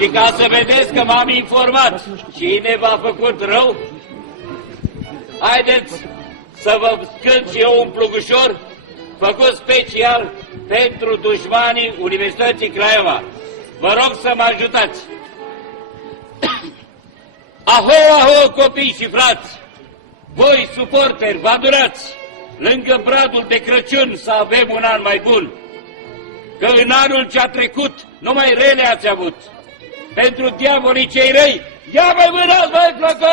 Și ca să vedeți că m-am informat cine v-a făcut rău, haideți să vă cânt și eu un plugușor făcut special pentru dușmanii Universității Craiova. Vă rog să mă ajutați. Aho, aho, copii și frați, voi suporteri, vă adunați lângă bradul de Crăciun să avem un an mai bun, că în anul ce-a trecut numai rele ați avut. Pentru diavolii cei răi, ia mai mânați, mai flăcăi!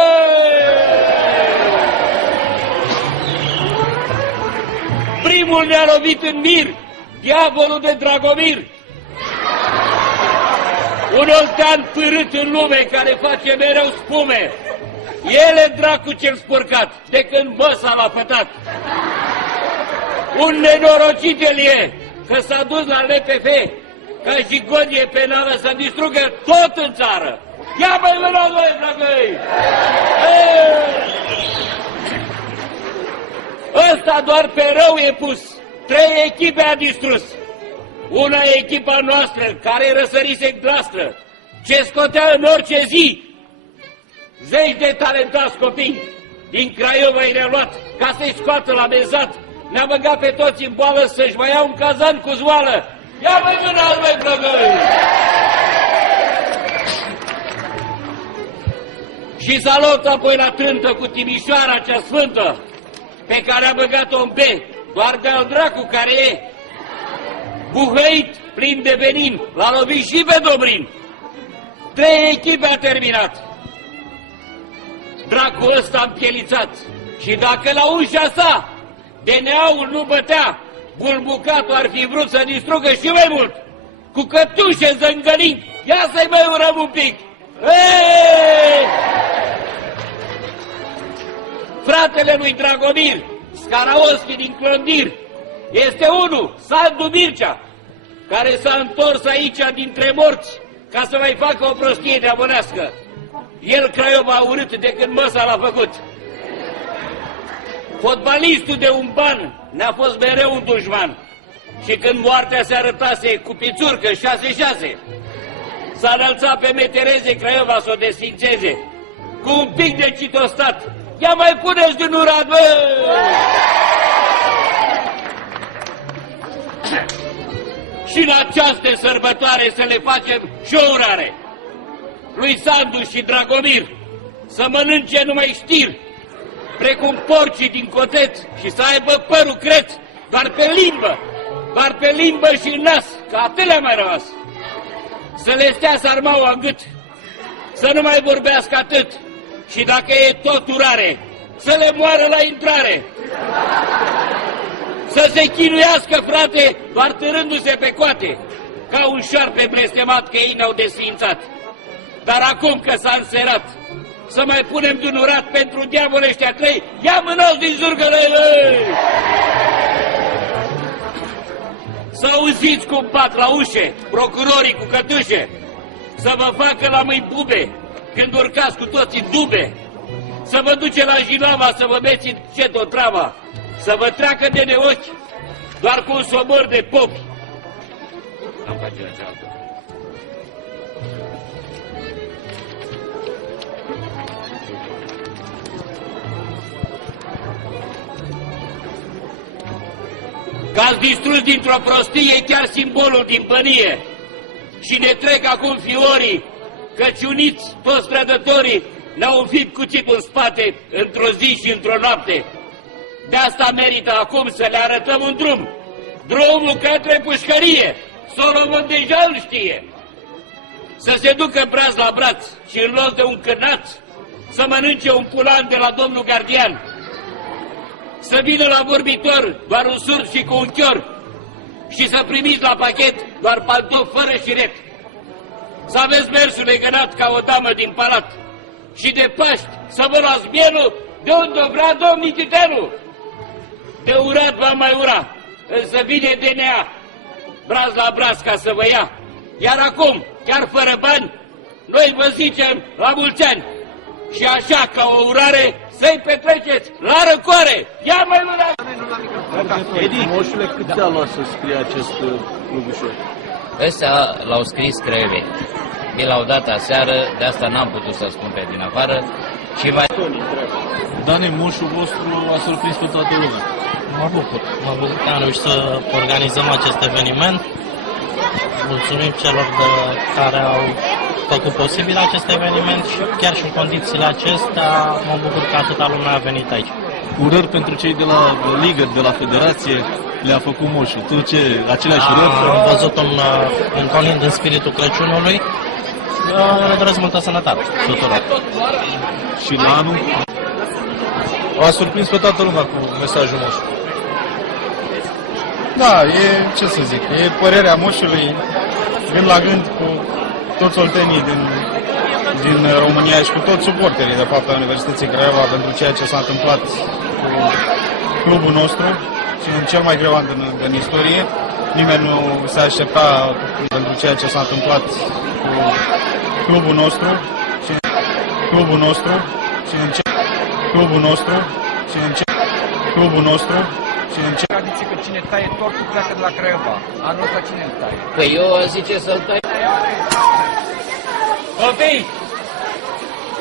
Primul ne-a lovit în mir, diavolul de Dragomir. Un oltean pârât în lume care face mereu spume. El e dracu cel spurcat, de când măsa l-a pătat. Un nenorocit el e, că s-a dus la LPF, ca jigonie penală să distrugă tot în țară. Ia mai mânați, mai flăcăi! Ăsta doar pe rău e pus. 3 echipe a distrus. Una e echipa noastră, care răsărise glastră, ce scotea în orice zi zeci de talentați copii. Din Craiova i-a luat ca să-i scoată la mezat. Ne-a băgat pe toți în boală să-și mai ia un cazan cu zvoală. Ia mai mânați, mai flăcăi! Și s-a luat apoi la trântă cu Timișoara cea sfântă, pe care a băgat-o în B, doar de-al dracu care e. Buhăit, plin de venin, l-a lovit și pe Dobrin. 3 echipe a terminat. Dracul ăsta împielițat. Și dacă la ușa sa DNA-ul nu bătea, bulbucatul ar fi vrut să distrugă și mai mult. Cu cătușe zângănind, ia să-i mai urăm un pic. Eee! Fratele lui Dragomir, Scaraoschi din Clondir, este unul, Sandu Mircea, care s-a întors aici dintre morți ca să mai facă o prostie neamănească. El Craiova a urât de când măsa l-a făcut. Fotbalistul de un ban ne-a fost mereu un dușman. Și când moartea se arătase cu pițurcă 6-6, s-a înălțat pe metereze Craiova să o desfințeze. Cu un pic de citostat. Ia mai puneți din urat, bă! Și în aceste sărbătoare să le facem și o urare. Lui Sandu și Dragomir să mănânce numai știri, precum porcii din coteț, și să aibă părul creț, doar pe limbă și în nas, că atât le-a mai rămas. Să le stea sarmaua în gât, să nu mai vorbească atât, și dacă e tot urare, să le moară la intrare. Să se chinuiască, frate, doar târându-se pe coate, ca un șarpe blestemat că ei ne-au desființat. Dar acum că s-a înserat, să mai punem din urat pentru diavole ăștia 3, ia mânați din zurgălăi! Să auziți cum bat la ușe procurorii cu cătușe, să vă facă la mâini bube când urcați cu toții dube, să vă duce la Jilava să vă beți încet o travă, să vă treacă de neochi doar cu un somor de popi. Am face la cealaltă. Că ați distrus dintr-o prostie chiar simbolul din pănie și ne trec acum fiorii, căci uniți toți trădătorii ne-au înfipt cuțitul în spate într-o zi și într-o noapte. De asta merită acum să le arătăm un drum, drumul către pușcărie. Solomon deja îl știe. Să se ducă braț la braț și în loc de un cârnat să mănânce un pulan de la domnul gardian. Să vină la vorbitor doar un surd și cu un chior și să primiți la pachet doar pantofi fără șiret. Să aveți mersul legănat ca o damă din palat și de Paști să vă luați mielul de unde o vrea domnii Titelu. De urat va mai ura, însă vine DNA, braț la braț ca să vă ia. Iar acum, chiar fără bani, noi vă zicem la mulți ani. Și așa, ca o urare, să-i petreceți la răcoare. Ia mai mâna! Edi, moșule, cât ți-a luat să scrie acest plugușor? Ăsta l-au scris Craioveni. mi l-au dat aseară, de asta n-am putut să spun pe din afară. Și mai... Dane, moșul vostru a surprins pe toată lumea. Mă bucur că am reușit să organizăm acest eveniment. Mulțumim celor care au făcut posibil acest eveniment și chiar și în condițiile acestea mă bucur că atâta lume a venit aici. Urări pentru cei de la ligă, de la federație, le-a făcut moșul. Tu ce? Aceleași urări? Am văzut un colind în spiritul Crăciunului. Le doresc multă sănătate tuturor. Și la anul? A surprins pe toată lumea cu mesajul moșului. Da, e, ce să zic, e părerea moșului, gând la gând cu toți oltenii din România și cu toți suporterii, de fapt, a Universității Craiova pentru ceea ce s-a întâmplat cu clubul nostru și în cel mai greu an din istorie. Nimeni nu se aștepta pentru ceea ce s-a întâmplat cu clubul nostru și clubul nostru și în clubul nostru și în clubul nostru și în tradiție că cine taie tortul pleacă de la Craiova. Anul ăsta cine îl taie? Păi eu aș zice să-l tai. Copii,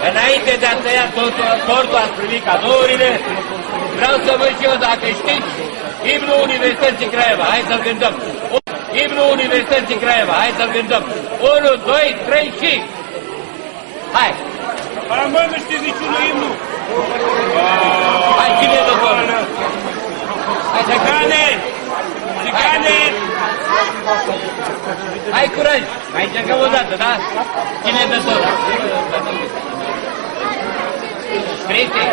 înainte de a tăia tortul, ați primit cadourile. Vreau să văd și eu dacă știți imnul Universității Craiova. Hai să-l cântăm. Imnul Universității Craiova. Hai să-l cântăm. 1, 2, 3 și... Hai! Mă, nu știți niciunul imnul. Hai, cine dă tortul? Hai, Țigane! Țigane! Hai, curaj! Mai încercăm o dată, da? Cine dă tortul? Cristi?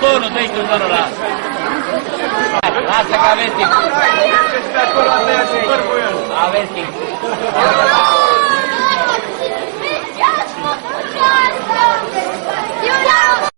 Tonul, dă-i cu tonul ăla. Lasă că aveți timp. Aveți timp.